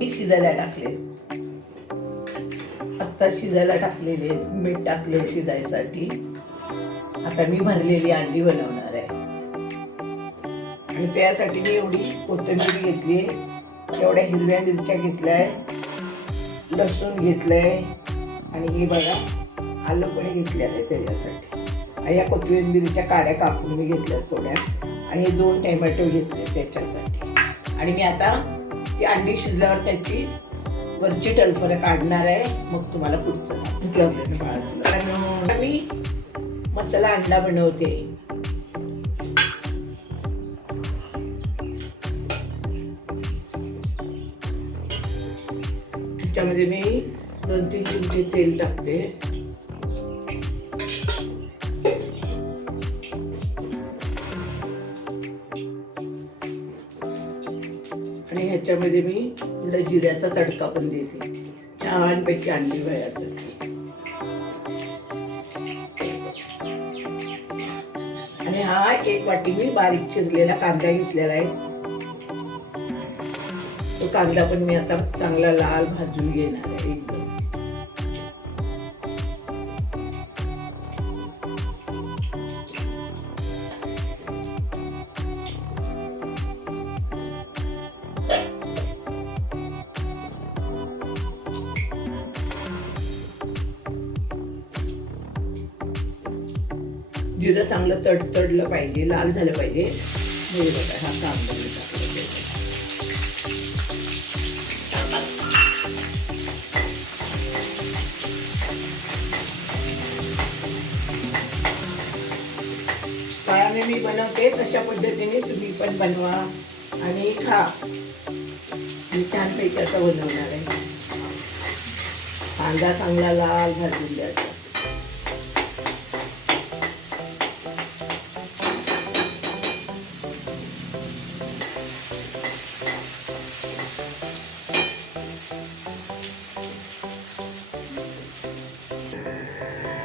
शिजायला टाकले, आता शिजायला टाकलेले, मीठ टाकले शिजायसाठी. आता मी भरलेली अंडी बनवणार आहे आणि त्यासाठी मी एवढी कोथिंबीर घेतली, एवढ्या हिरव्या मिरच्या घेतल्याय, लसूण घेतलंय आणि हे बघा आलं पण घेतलेलं आहे त्याच्यासाठी. आणि या कोथिंबीरच्या काड्या कापून मी घेतल्या थोड्या आणि 2 टोमॅटो घेतले त्याच्यासाठी. आणि मी आता ती अंडी शिजल्यावर त्याची वरची टलफरं काढणार आहे, मग तुम्हाला पुढचं मी मसाला अंडा बनवते. त्याच्यामध्ये मी 2-3 चिमटे तेल टाकते आणि ह्याच्यामध्ये मी थोडा जिऱ्याचा तडका पण देते. छानपैकी अंडी वयासाठी. आणि हा 1 वाटी मी बारीक चिरलेला कांदा घेतलेला आहे. तो कांदा पण मी आता चांगला लाल भाजून घेणार आहे एकदम. जिरं चांगलं तडतडलं पाहिजे, लाल झालं पाहिजे. हे बघा हा कांदा मी टाकला. काळाने मी बनवते तशा पद्धतीने तुम्ही पण बनवा आणि खा. मी छानपैकी असं बनवणार आहे. कांदा चांगला लाल भाजून द्यायचा.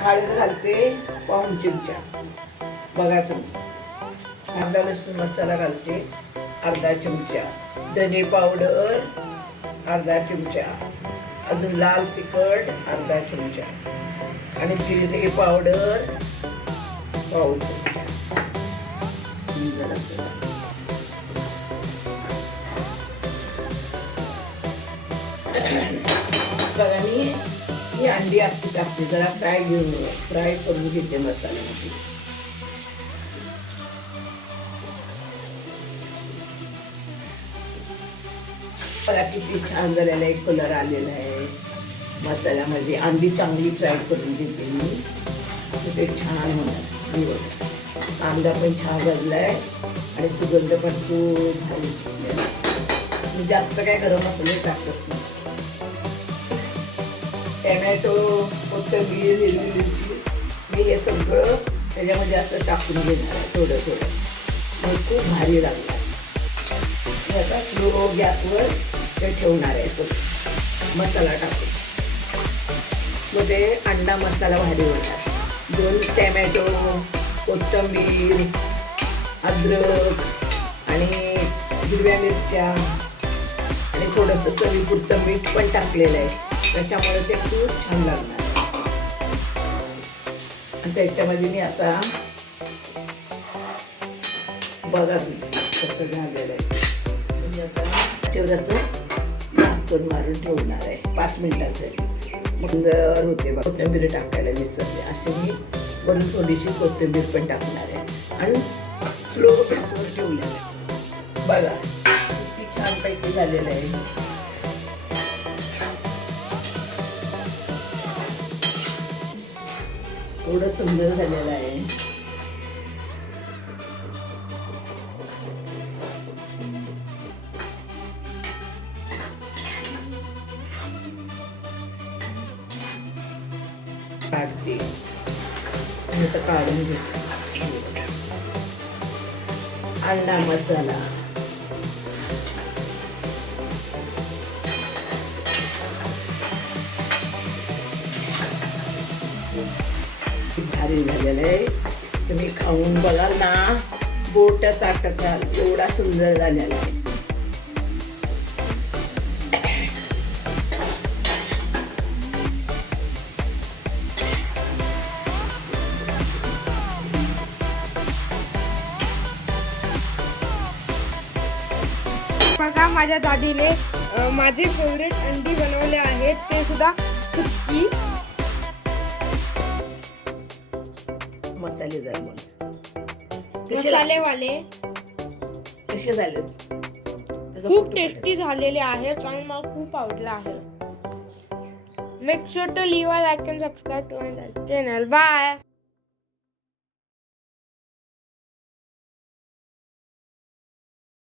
हळद घालते 1 चमचा. बघा तुम्ही. कांदा लसूण मसाला घालते अर्धा चमचा. धने पावडर अर्धा चमचा. अजून लाल तिखट अर्धा चमचा आणि जिरे पावडर पाव चमचा. बघा मी ही अंडी असते टाकते, जरा फ्राय करून घेते मसाल्यामध्ये. मला किती छान झालेला आहे, कलर आलेला आहे मसाल्यामध्ये. अंडी चांगली फ्राय करून घेते मी, ते छान होणार. कांदा पण छान भाजलाय आणि सुगंध पण खूप भारी सुटलेला. मी जास्त काय गरम मसाले टाकत नाही. टोमॅटो, कोथिंबीर, हिरवी मिरची मी हे सगळं त्याच्यामध्ये असं टाकून घेणार आहे थोडं थोडं. मग खूप भारी लागणार. आता स्लो गॅसवर ते ठेवणार आहे. तो मसाला टाकून मग ते अंडा मसाला भारी होणार. 2 टोमॅटो, कोथिंबीर, अद्रक आणि हिरव्या मिरच्या आणि थोडंसं चवीपुरतं मीठ पण टाकलेलं आहे. त्याच्यामुळे ते खूप छान लागणार. आणि त्याच्यामध्ये मी आता बघा कसं झालेलं आहे. मी आता तेवढ्याचं झाकण मारून ठेवणार आहे 5 मिनिटासाठी. मग होते बघा. कोथिंबीर टाकायला विसरले. असे मी वरून थोडीशी कोथिंबीर पण टाकणार आहे आणि स्लो गॅसवर ठेवलेलं आहे. बघा किती छानपैकी झालेलं आहे. थोडं सुंदर झालेलं आहे. काढते आता काढून घेते. अंडा मसाला भारी झालेलं आहे. तुम्ही खाऊन बघाल ना, बोटात टाकत राहाल, एवढा सुंदर झालेला आहे. बघा माझ्या दादीने माझे फेवरेट अंडी बनवले आहेत, ते सुद्धा सुक्की. मसाले जर मसालेवाले कसे झाले? खूप टेस्टी झालेले आहेत आणि मला खूप आवडलं आहे. Make sure to leave a like and subscribe to my channel. Bye.